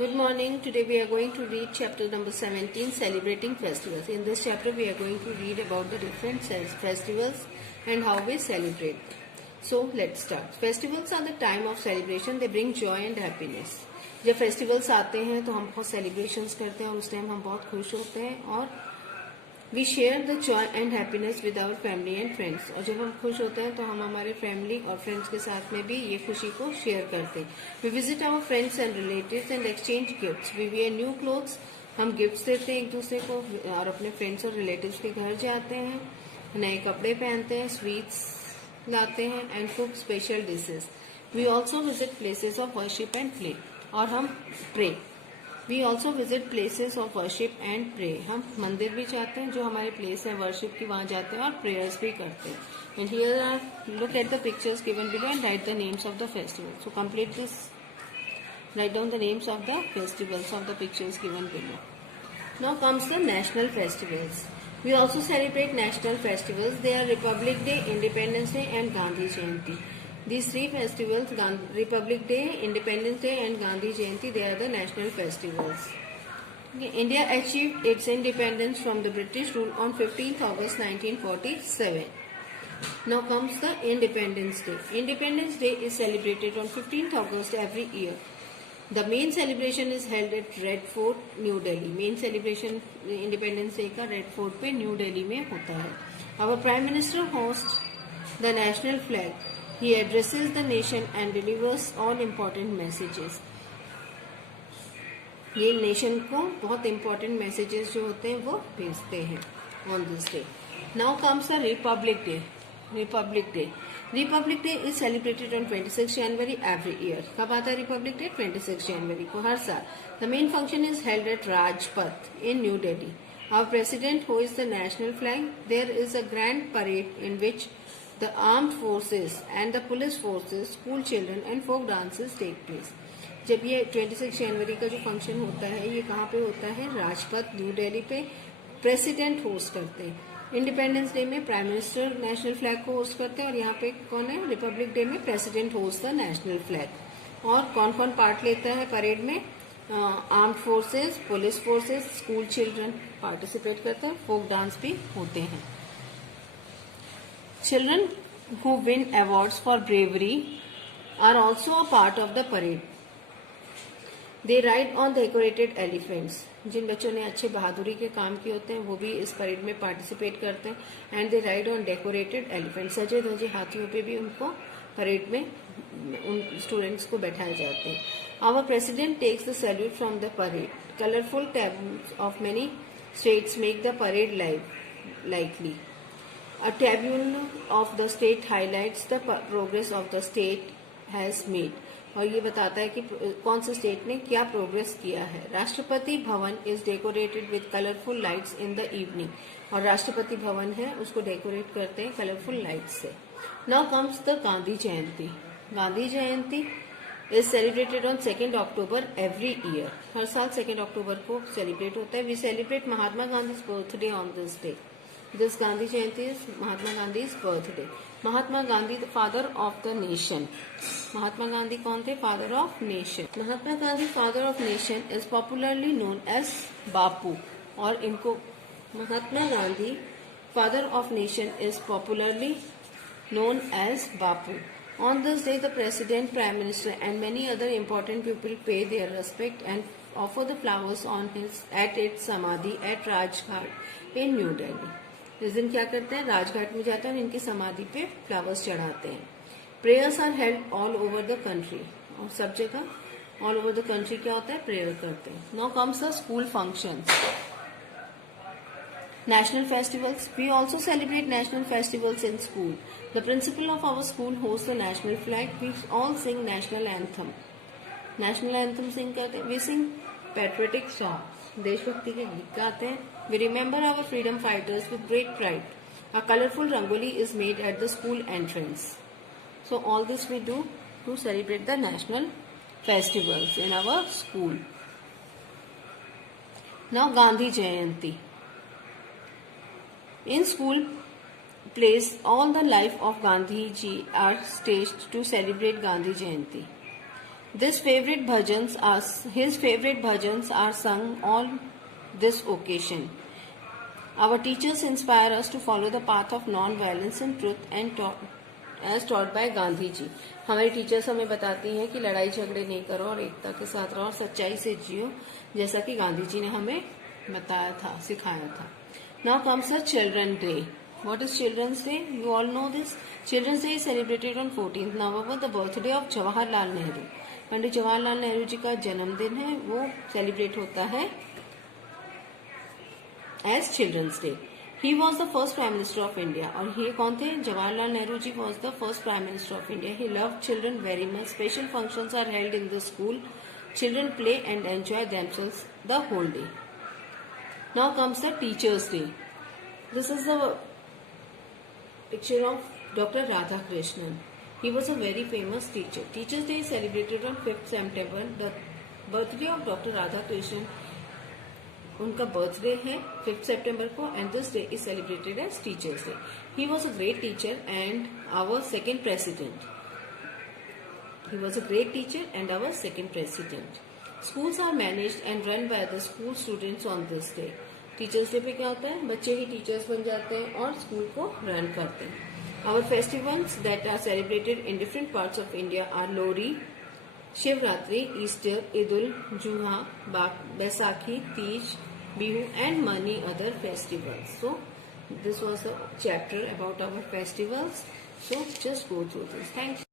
Good morning. Today we are going to read chapter number 17, Celebrating Festivals. In this chapter we are going to read about the different festivals and how we celebrate them. So let's start. Festivals are the time of celebration. They bring joy and happiness. जब फेस्टिवल्स आते हैं तो हम बहुत सेलिब्रेशंस करते हैं और उस टाइम हम बहुत खुश होते हैं और we share the joy and happiness with our family and friends. और जब हम खुश होते हैं तो हम हमारे फैमिली और फ्रेंड्स के साथ में भी ये खुशी को शेयर करते हैं। We visit our friends and relatives and exchange gifts. We wear new clothes. हम गिफ्ट्स देते हैं एक दूसरे को और अपने फ्रेंड्स और रिलेटिव्स के घर जाते हैं, नए कपड़े पहनते हैं, स्वीट्स लाते हैं and cook special dishes. We also visit places of worship and play. और हम pray. We also visit places of worship and pray. हम मंदिर भी जाते हैं जो हमारे प्लेस है वर्शिप की, वहां जाते हैं और प्रेयर्स भी करते हैं। And here are look at the pictures given below and write the names of the festival. So complete this, write down the names of the festivals of the pictures given below. Now comes the national festivals. We also celebrate national festivals. They are Republic Day, Independence Day and Gandhi Jayanti. These three festivals, Republic Day, Independence Day and Gandhi Jayanti, they are the national festivals. Okay. India achieved its independence from the British rule on 15th August 1947. Now comes the Independence Day. Independence Day is celebrated on 15th August every year. The main celebration is held at Red Fort, New Delhi. Main celebration Independence Day का Red Fort पे New Delhi में होता है. Our Prime Minister hosts the national flag. He addresses the nation and delivers all important messages. ये नेशन को बहुत important messages जो होते हैं वो भेजते हैं on this day. Now comes the Republic Day. Republic Day. Republic Day is celebrated on 26 January every year. कब आता है Republic Day? 26 January को हर साल. The main function is held at Rajpath in New Delhi. Our president hoists the national flag. There is a grand parade in which the armed forces and the police forces, school children and folk dances take place. जब ये 26 जनवरी का जो फंक्शन होता है ये कहाँ पे होता है? राजपथ न्यू दिल्ली पे प्रेसिडेंट होस्ट करते हैं। इंडिपेंडेंस डे में प्राइम मिनिस्टर नेशनल फ्लैग को होस्ट करते हैं और यहाँ पे कौन है? रिपब्लिक डे में president host the national flag. और कौन कौन पार्ट लेता है परेड में? Armed forces, police forces, school children participate करते हैं, फोक डांस भी होते हैं। Children who win awards for bravery are also a part of the parade. They ride on decorated elephants. जिन बच्चों ने अच्छे बहादुरी के काम किए होते हैं वो भी इस परेड में पार्टिसिपेट करते हैं। And they ride on decorated elephant. सजे धजे हाथियों पे भी उनको परेड में उन स्टूडेंट्स को बैठाए जाते हैं। Our president takes the salute from the parade. Colourful tableaus of many states make the parade lively. A tableau of the state highlights the progress of the state has made. और ये बताता है कि कौन से स्टेट ने क्या प्रोग्रेस किया है। Rashtrapati Bhavan is decorated with colourful lights in the evening. और राष्ट्रपति भवन है उसको डेकोरेट करते हैं कलरफुल लाइट्स से। Now comes the Gandhi Jayanti. Gandhi Jayanti is celebrated on 2 October every year. हर साल 2 अक्टूबर को सेलिब्रेट होता है। We celebrate Mahatma Gandhi birthday on this day. This Gandhi Jayanti is Mahatma Gandhi's birthday. Mahatma Gandhi, the father of the nation. Mahatma Gandhi कौन थे? Father of nation. Mahatma Gandhi, father of nation, is popularly known as बापू। और इनको महात्मा Gandhi father of nation is popularly known as Bapu. On this day, the president, prime minister, and many other important people pay their respect and offer the flowers at its samadhi at Rajghat in New Delhi. इस दिन क्या करते हैं? राजघाट में जाते हैं और इनकी समाधि पे फ्लावर्स चढ़ाते हैं। Prayers are held all over the country. और सब जगह ऑल ओवर द कंट्री क्या होता है? प्रेयर करते हैं। Now comes the school functions. National festivals. We also celebrate national festivals in school. The principal of our school host the national flag. We all sing national anthem. National anthem sing करते हैं। We sing patriotic songs. देशभक्ति के गीत गाते हैं। We remember our freedom fighters with great pride. A colorful rangoli is made at the school entrance. So all this we do to celebrate the national festivals in our school. Now Gandhi Jayanti. In school plays, all the life of Gandhi ji are staged to celebrate Gandhi Jayanti. His favorite bhajans are sung on this occasion. Our teachers inspire us to follow the path of non-violence and truth and as taught by Gandhi जी. हमारे टीचर्स हमें बताती हैं कि लड़ाई झगड़े नहीं करो और एकता के साथ रहो और सच्चाई से जियो, जैसा कि गांधी जी ने हमें बताया था, सिखाया था. Now comes the Children's Day. What is Children's Day? You all know this. Children's Day is celebrated on 14th November, the birthday of Jawaharlal नेहरू. पंडित जवाहरलाल नेहरू जी का जन्मदिन है, वो सेलिब्रेट होता है as children's day. He was the first prime minister of India. और ये कौन थे? Jawaharlal Nehru ji was the first prime minister of India. He love children very much. Special functions are held in the school. Children play and enjoy themselves the whole day. Now comes the teachers day. This is the picture of Dr. Radhakrishnan. He was a very famous teacher. Teachers Day is celebrated on 5th September. The birthday of Dr. Radhakrishnan, उनका बर्थडे है 5th September को, and this day is celebrated as Teachers Day. He was a great teacher and our second president. He was a great teacher and our second president. Schools are managed and run by the school students on this day. Teachers day पे क्या होता है? बच्चे ही टीचर्स बन जाते हैं और स्कूल को रन करते हैं. Our festivals that are celebrated in different parts of India are Lohri, Shivratri, Easter, Eid-ul-Juha, Baisakhi, Teej, Bihu and many other festivals. So this was a chapter about our festivals. So just go through this. Thanks.